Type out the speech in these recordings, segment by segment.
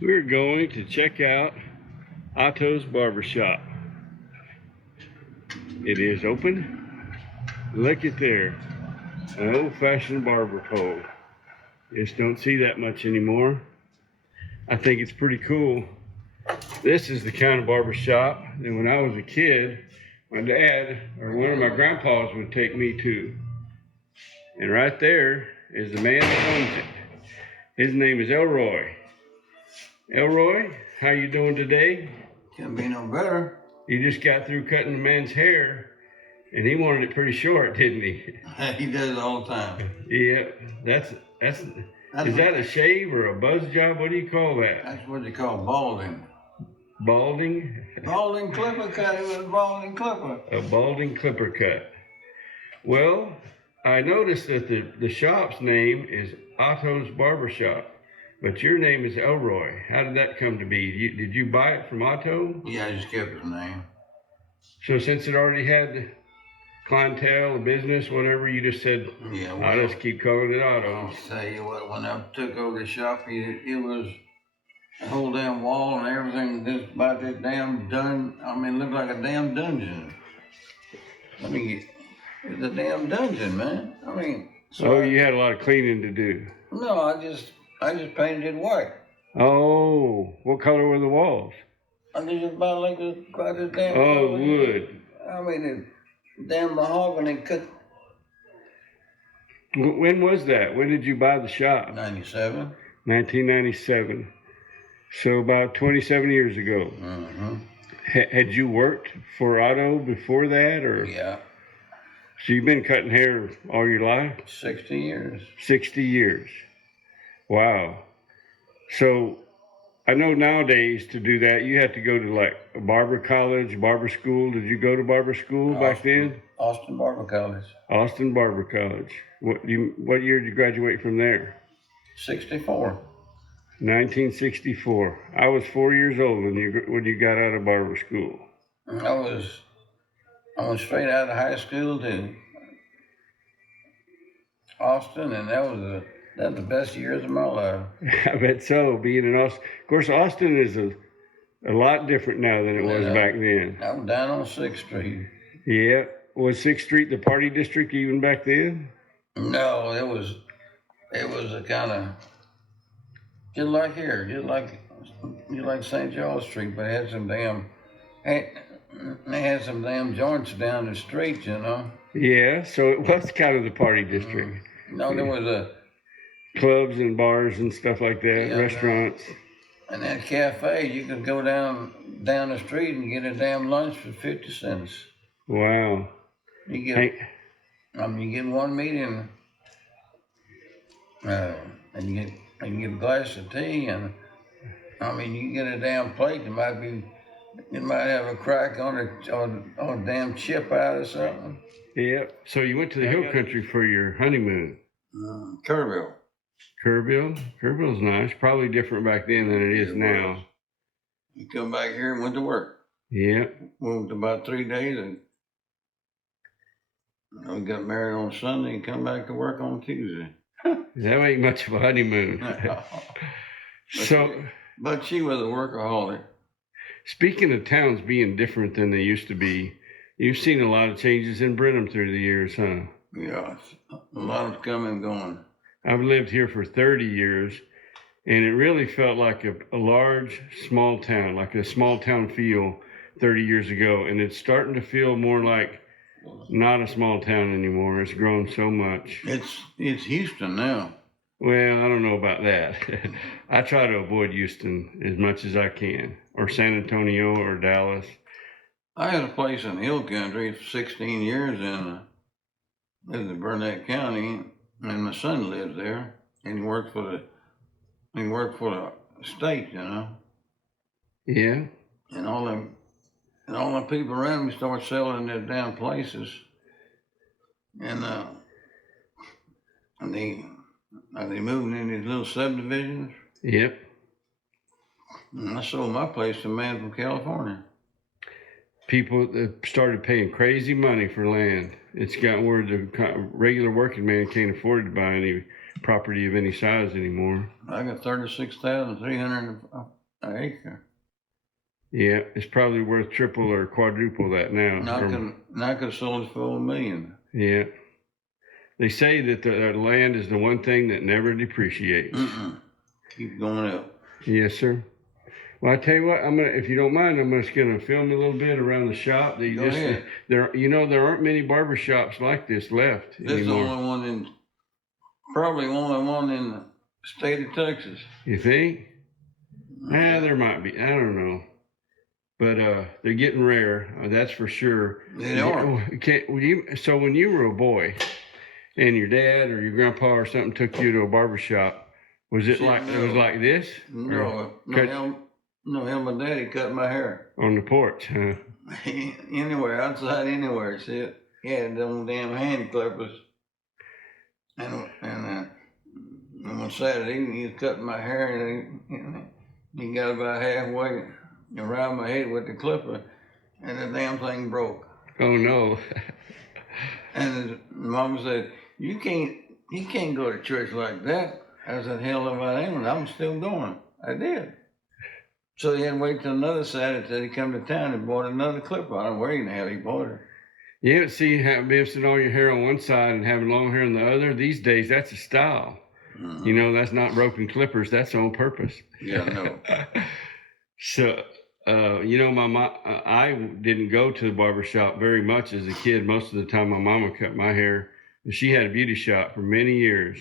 We're going to check out Otto's barber shop. It is open. Look at there, an old-fashioned barber pole. Just don't see that much anymore. I think it's pretty cool. This is the kind of barber shop that when I was a kid, my dad or one of my grandpas would take me to. And right there is the man that owns it. His name is Elroy. Elroy, how you doing today? Can't be no better. You just got through cutting the man's hair, and he wanted it pretty short, didn't he? He does it all the time. Yeah, that's is that a shave or a buzz job? What do you call that? That's what they call balding. Balding? Balding clipper cut. It was a balding clipper. A balding clipper cut. Well, I noticed that the shop's name is Otto's Barber Shop, but your name is Elroy. How did that come to be? Did you buy it from Otto? Yeah, I just kept his name. So since it already had clientele, a business, whatever, you just said, yeah, well, I'll just keep calling it Otto. I'll tell you what, when I took over the shop, it was a whole damn wall and everything just about this damn done. I mean, it looked like a damn dungeon. I mean, it's a damn dungeon, man. I mean. So you had a lot of cleaning to do. No, I just painted it white. Oh, what color were the walls? I just about like this damn. Oh, wood. I mean, it damn mahogany cut. When was that? When did you buy the shop? 97. 1997. So about 27 years ago. Mm-hmm. Had you worked for Otto before that, or? Yeah. So you've been cutting hair all your life? 60 years. 60 years. Wow. So I know nowadays to do that, you have to go to like a barber college, barber school. Did you go to barber school back then? Austin Barber College. Austin Barber College. What year did you graduate from there? 64. 1964. I was 4 years old when you got out of barber school. I went straight out of high school to Austin, and that was the best years of my life. I bet so. Being in Austin, of course, Austin is a lot different now than it was back then. I was down on 6th Street. Yeah, was 6th Street the party district even back then? No, it was a kind of just like here, just like St. Charles Street, but it had some damn joints down the street, you know. Yeah, so it was kind of the party district. No, there was clubs and bars and stuff like that, yeah, restaurants. And that cafe, you could go down the street and get a damn lunch for 50 cents. Wow. You get one meeting, and you get a glass of tea, and I mean, you get a damn plate. It might have a crack on a damn chip out or something. Yeah. So you went to the hill country for your honeymoon. Kerrville. Kerrville's nice. Probably different back then than it is now. You come back here and went to work. Yeah. Went about 3 days, and we got married on Sunday and come back to work on Tuesday. That ain't much of a honeymoon. But she was a workaholic. Speaking of towns being different than they used to be, you've seen a lot of changes in Brenham through the years, huh? Yeah, a lot of coming and going. I've lived here for 30 years, and it really felt like a large, small town, like a small town feel 30 years ago, and it's starting to feel more like not a small town anymore. It's grown so much. It's Houston now. Well, I don't know about that. I try to avoid Houston as much as I can, or San Antonio or Dallas. I had a place in Hill Country for 16 years lived in Burnett County, and my son lives there, and he worked for the state, you know. Yeah. And all the people around me started selling their damn places, and they moved in these little subdivisions. Yep. And I sold my place to a man from California. People that started paying crazy money for land. It's gotten where the regular working man can't afford to buy any property of any size anymore. I got 36,300 an acre. Yeah, it's probably worth triple or quadruple that now. And I could have sold it for $1 million. Yeah. They say that the land is the one thing that never depreciates. Keep going up. Yes, sir. Well, I tell you what, if you don't mind, I'm just gonna film a little bit around the shop. Go ahead. There aren't many barber shops like this left This is the only one probably only one in the state of Texas. You think? There might be. I don't know. But they're getting rare. That's for sure. They are. So when you were a boy, and your dad or your grandpa or something took you to a barber shop, was it like this? No, my daddy cut my hair on the porch, huh? Anywhere, outside, anywhere. See, he had them damn hand clippers, and on Saturday he was cutting my hair, and he got about halfway around my head with the clipper, and the damn thing broke. Oh no! And his mama said, You can't go to church like that. I said, hell if I am, I'm still going. I did. So he had to wait till another Saturday till he come to town and bought another clipper. I don't know where in the hell he bought it. Yeah, see, having all your hair on one side and having long hair on the other, these days, that's a style. You know, that's not broken clippers. That's on purpose. Yeah, I know. So, you know, my mom, I didn't go to the barber shop very much as a kid. Most of the time, my mama cut my hair. She had a beauty shop for many years.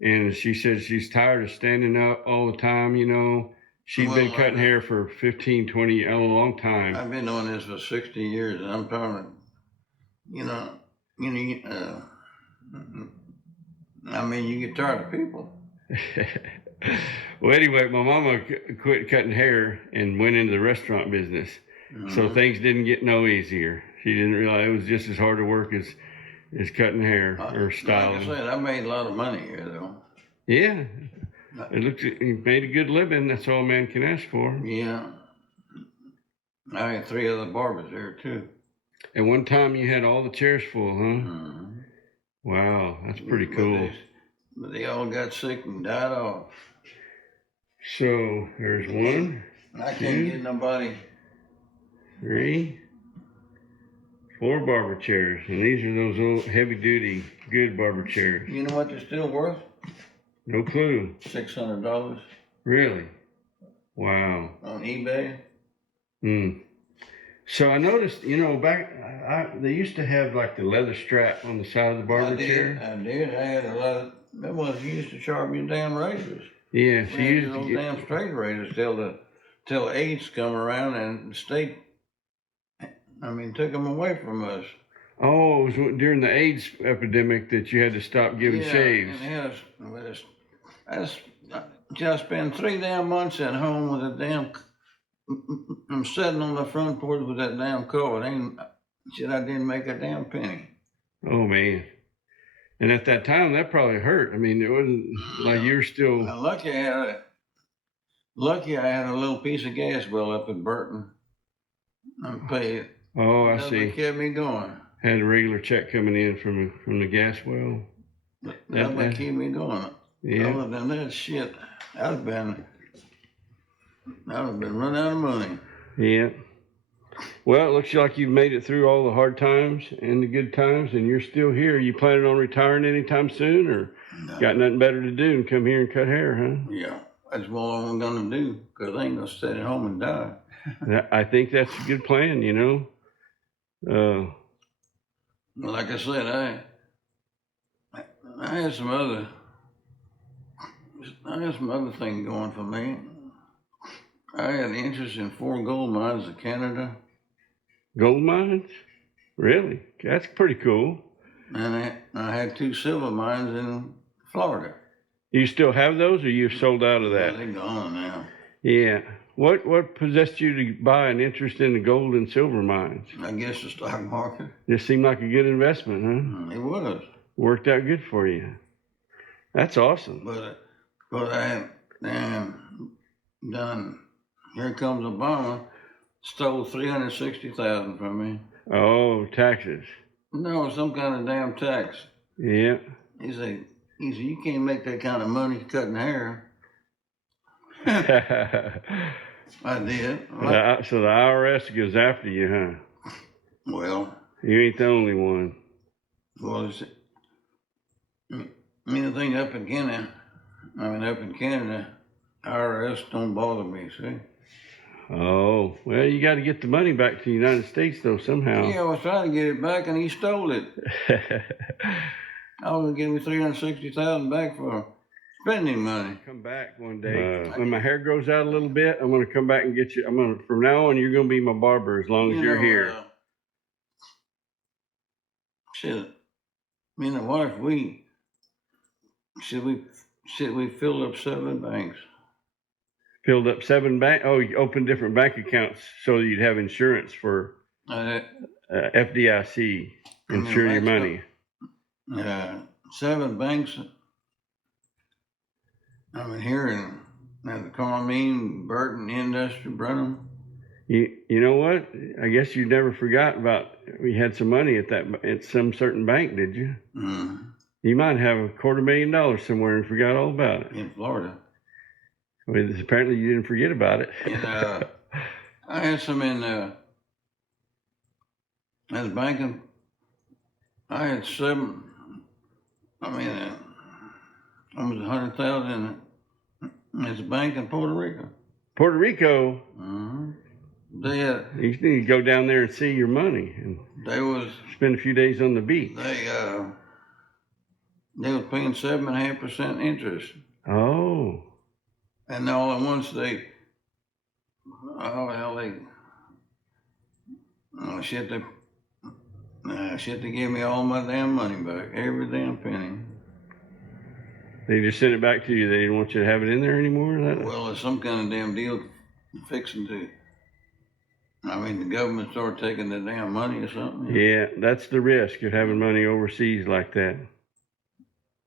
And she said she's tired of standing up all the time, you know. She'd been cutting hair for 15, 20, a long time. I've been doing this for 60 years, and I'm trying to, I mean, you get tired of people. Well, anyway, my mama quit cutting hair and went into the restaurant business. So things didn't get no easier. She didn't realize it was just as hard to work as cutting hair or styling. Like I said, I made a lot of money here, though. Yeah. You made a good living. That's all a man can ask for. Yeah. I had 3 other barbers there, too. At one time, you had all the chairs full, huh? Wow, that's pretty cool. But they all got sick and died off. So, there's 1, I can't get nobody. 3, 4 barber chairs. And these are those old heavy-duty, good barber chairs. You know what they're still worth? No clue. $600. Really? Wow. On eBay? So I noticed, you know, they used to have like the leather strap on the side of the barber chair. I did. I had a lot of, that was, you used to sharpen your damn razors. Yeah, she used those damn straight razors till AIDS come around and the state, took them away from us. Oh, it was during the AIDS epidemic that you had to stop giving shaves. And I spent 3 damn months at home with a damn. I'm sitting on the front porch with that damn coat. I didn't make a damn penny. Oh man! And at that time, that probably hurt. I mean, it wasn't like you're still. Lucky I had a little piece of gas well up in Burton. I paid. Oh, I see. That kept me going. Had a regular check coming in from the gas well. That would keep me going. Yeah. Other than that shit, I'd have been running out of money. Yeah. Well, it looks like you've made it through all the hard times and the good times, and you're still here. You planning on retiring anytime soon, or got nothing better to do and come here and cut hair, huh? Yeah, that's what I'm gonna do, because I ain't gonna stay at home and die. I think that's a good plan, you know. Like I said, I had some other thing going for me. I had interest in 4 gold mines in Canada. Gold mines? Really? That's pretty cool. And I had 2 silver mines in Florida. You still have those, or you've sold out of that? Well, they're gone now. Yeah. What possessed you to buy an interest in the gold and silver mines? I guess the stock market. This seemed like a good investment, huh? It was. Worked out good for you. That's awesome. But I done. Here comes Obama, stole $360,000 from me. Oh, taxes. No, some kind of damn tax. Yeah. He said, he said, you can't make that kind of money cutting hair. I did. So the IRS goes after you, huh? Well, You ain't the only one. well, the thing up in Canada, IRS don't bother me, see? Oh, well, you got to get the money back to the United States, though, somehow. Yeah, I was trying to get it back, and he stole it. I was going to give me $360,000 back for spending money. Come back one day. When my hair grows out a little bit, I'm going to come back and get you. From now on, you're going to be my barber as long as you're here. Me and the wife, we filled up 7 banks. Filled up 7 bank. Oh, you opened different bank accounts so you'd have insurance for FDIC. Insure your money. 7 banks. Here in the Carmine, Burton, Industry, Brenham. You know what? I guess you never forgot about we had some money at some certain bank, did you? Mm. You might have $250,000 somewhere and forgot all about it. In Florida. Well, apparently you didn't forget about it. And, I had some in as banking. I had 7. Almost 100,000 as a bank in Puerto Rico. Puerto Rico. Mm-hmm. They had. You need to go down there and see your money and spend a few days on the beach. They was paying 7.5% interest. Oh. And all at once they gave me all my damn money back, every damn penny. They just sent it back to you. They didn't want you to have it in there anymore? Well, there's some kind of damn deal fixing to. The government started taking the damn money or something. Yeah, that's the risk of having money overseas like that.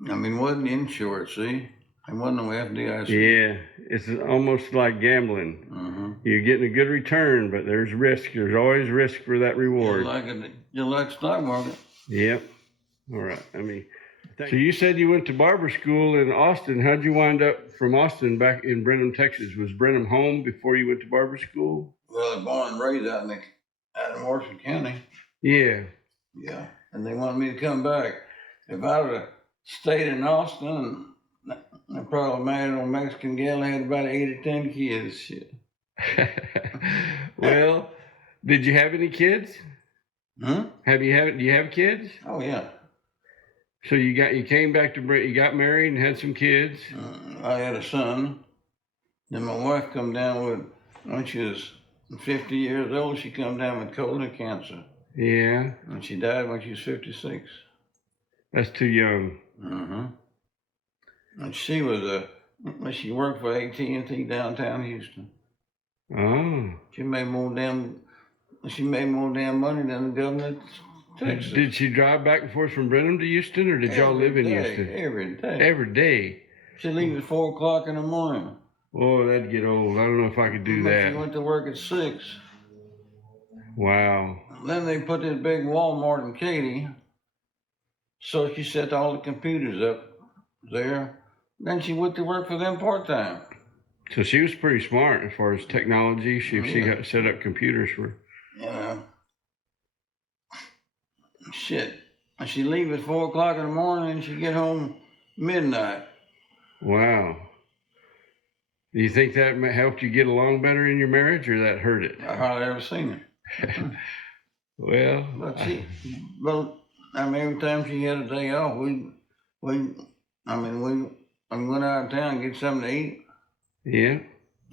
It wasn't insured, see? It wasn't no FDIC. Yeah, it's almost like gambling. Mm-hmm. You're getting a good return, but there's risk. There's always risk for that reward. Just like stock market. Yep. All right. So you said you went to barber school in Austin. How'd you wind up from Austin back in Brenham, Texas? Was Brenham home before you went to barber school? Well, I was born and raised out in Morrison County. Yeah. Yeah. And they wanted me to come back. If I would have stayed in Austin, I probably married a Mexican gal and had about 8 or 10 kids. Shit. Well, did you have any kids? Huh? Do you have kids? Oh yeah. So you came back to you got married and had some kids. I had a son. Then my wife come down when she was 50 years old. She come down with colon cancer. Yeah. And she died when she was 56. That's too young. Mm-hmm. And she worked for AT&T downtown Houston. Oh. She made more damn money than the governor of Texas. Did she drive back and forth from Brenham to Houston, or did y'all live in Houston? Every day. Every day. She'd leave at 4 o'clock in the morning. Oh, that'd get old. I don't know if I could do that. She went to work at 6. Wow. Then they put this big Walmart in Katy. So she set all the computers up there. Then she went to work for them part-time. So she was pretty smart as far as technology. She got set up computers for. Yeah. Shit. And she'd leave at 4 o'clock in the morning and she'd get home midnight. Wow. Do you think that helped you get along better in your marriage, or that hurt it? I hardly ever seen her. Well. Every time she had a day off, we went out of town and get something to eat. Yeah.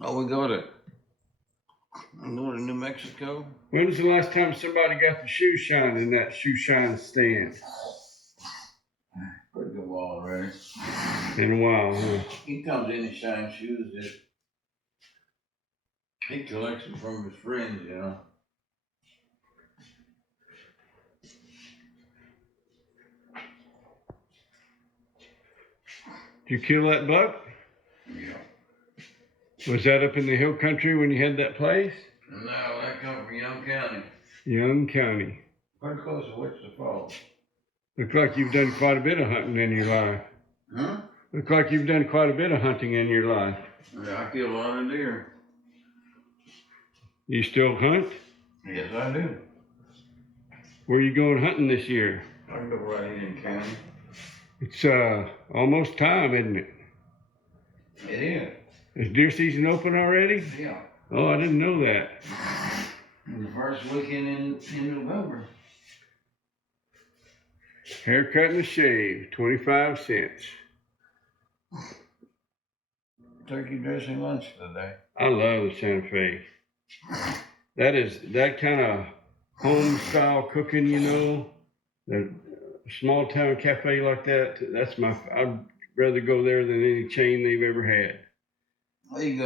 Oh, we go to New Mexico. When was the last time somebody got the shoe shine in that shoe shine stand? Pretty good while already. In a while, huh? He comes in and shines shoes. He collects them from his friends, you know. Did you kill that buck? Yeah. Was that up in the hill country when you had that place? No, that come from Young County. Young County. Pretty close to Wichita Falls. Looks like you've done quite a bit of hunting in your life. Huh? Look like you've done quite a bit of hunting in your life. Yeah, I kill a lot of deer. You still hunt? Yes, I do. Where you going hunting this year? I go right in county. It's almost time, isn't it? It is. Is deer season open already? Yeah. Oh, I didn't know that. The first weekend in November. Haircut and a shave, 25 cents. Turkey dressing lunch today. I love the Santa Fe. That kind of home style cooking, you know, the small town cafe like that. I'd rather go there than any chain they've ever had. You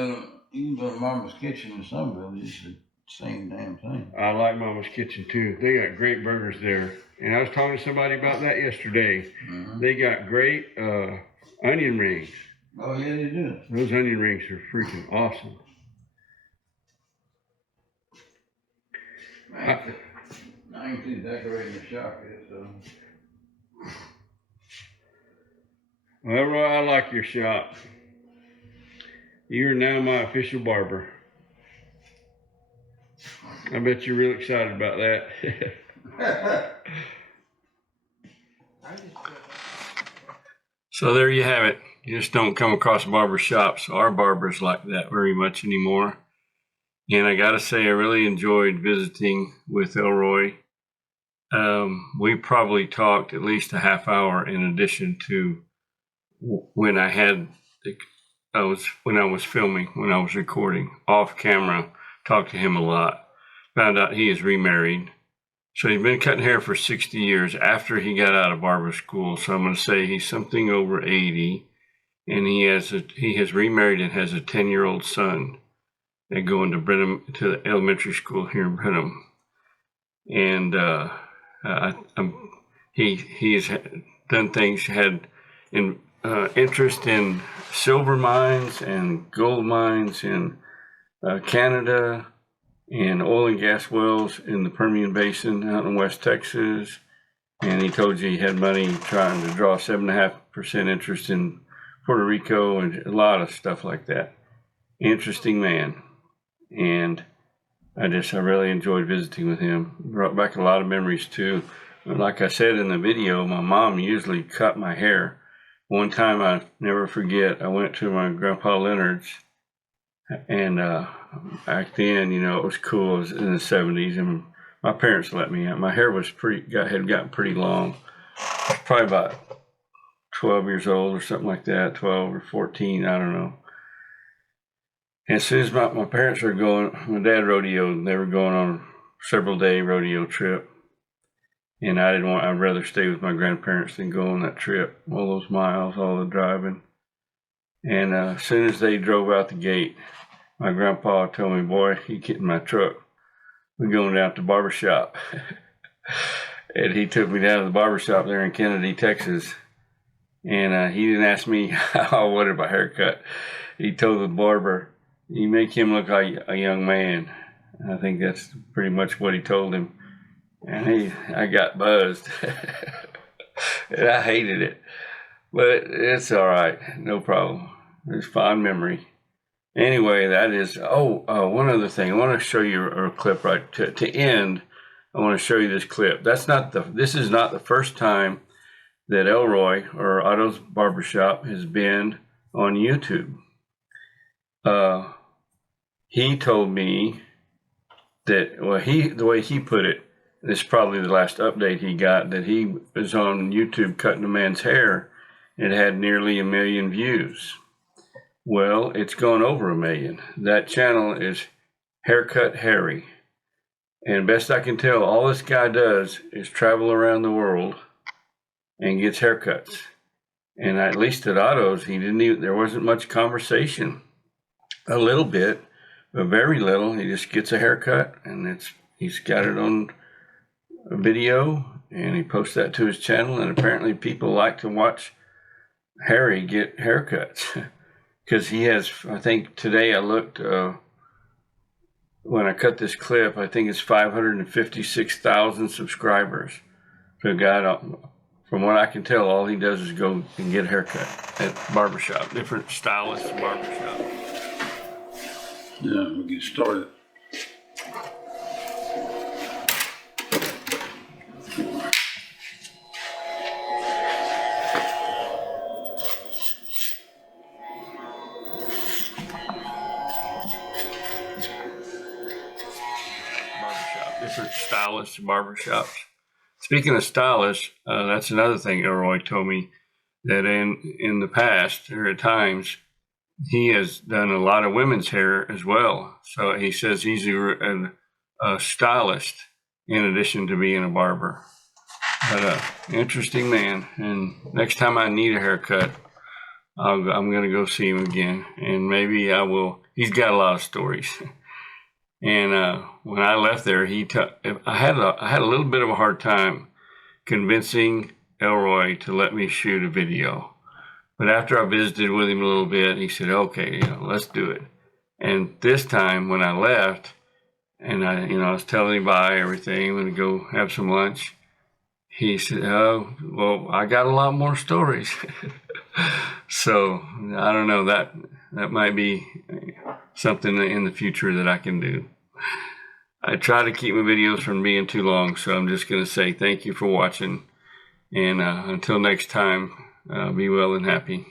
can go to Mama's Kitchen in some villages. It's the same damn thing. I like Mama's Kitchen too. They got great burgers there. And I was talking to somebody about that yesterday. Mm-hmm. They got great onion rings. Oh yeah, they do. Those onion rings are freaking awesome. I ain't too decorating the shop yet, so. Well, Roy, I like your shop. You're now my official barber. I bet you're real excited about that. So there you have it. You just don't come across barber shops or barbers like that very much anymore. And I gotta say, I really enjoyed visiting with Elroy. We probably talked at least a half hour in addition to when I was filming, when I was recording off camera. Talked to him a lot. Found out he is remarried. So he's been cutting hair for 60 years after he got out of barber school. So I'm going to say he's something over 80. And he has remarried and has a 10-year-old son. They go into Brenham, to the elementary school here in Brenham. And he's done things, had interest in silver mines and gold mines in Canada, and oil and gas wells in the Permian Basin out in West Texas. And he told you he had money trying to draw 7.5% interest in Puerto Rico and a lot of stuff like that. Interesting man. And I really enjoyed visiting with him. Brought back a lot of memories too. Like I said in the video, my mom usually cut my hair. One time I never forget, I went to my grandpa Leonard's, and back then, you know, it was cool. It was in the 70s, and my parents let me out. My hair was had gotten pretty long. I was probably about 12 years old or something like that, 12 or 14, I don't know. And as soon as my parents were going, my dad rodeoed, they were going on a several-day rodeo trip. And I'd rather stay with my grandparents than go on that trip, all those miles, all the driving. And as soon as they drove out the gate, my grandpa told me, "Boy, you get in my truck. We're going down to the barber shop." And he took me down to the barber shop there in Kennedy, Texas. And he didn't ask me how I wanted my haircut. He told the barber, "You make him look like a young man." I think that's pretty much what he told him. And I got buzzed. And I hated it. But it's all right. No problem. It's a fond memory. Anyway, that is, one other thing. I want to show you a clip right to end. I want to show you this clip. This is not the first time that Elroy or Otto's Barbershop has been on YouTube. He told me that, the way he put it, this is probably the last update he got, that he was on YouTube cutting a man's hair. It had nearly 1 million views. Well, it's gone over 1 million. That channel is Haircut Harry. And best I can tell, all this guy does is travel around the world and gets haircuts. And at least at Otto's, there wasn't much conversation. A little bit, but very little. He just gets a haircut, and he's got it on a video, and he posts that to his channel. And apparently people like to watch Harry get haircuts. Because he has, I think today I looked, when I cut this clip, I think it's 556,000 subscribers. So a guy from what I can tell, all he does is go and get a haircut at barbershop, different stylists barbershop. Yeah, we'll get started. Different stylists barbershops. Speaking of stylists, that's another thing Elroy told me, that in the past or at times he has done a lot of women's hair as well. So he says he's a stylist in addition to being a barber. But interesting man. And next time I need a haircut, I'm going to go see him again, and maybe I will. He's got a lot of stories. And when I left there, I had a little bit of a hard time convincing Elroy to let me shoot a video. But after I visited with him a little bit, he said, "Okay, let's do it." And this time when I left, and I was telling him bye, everything, I'm gonna go have some lunch. He said, "Oh, well, I got a lot more stories." So I don't know, that might be something in the future that I can do. I try to keep my videos from being too long, so I'm just going to say thank you for watching. And until next time, be well and happy.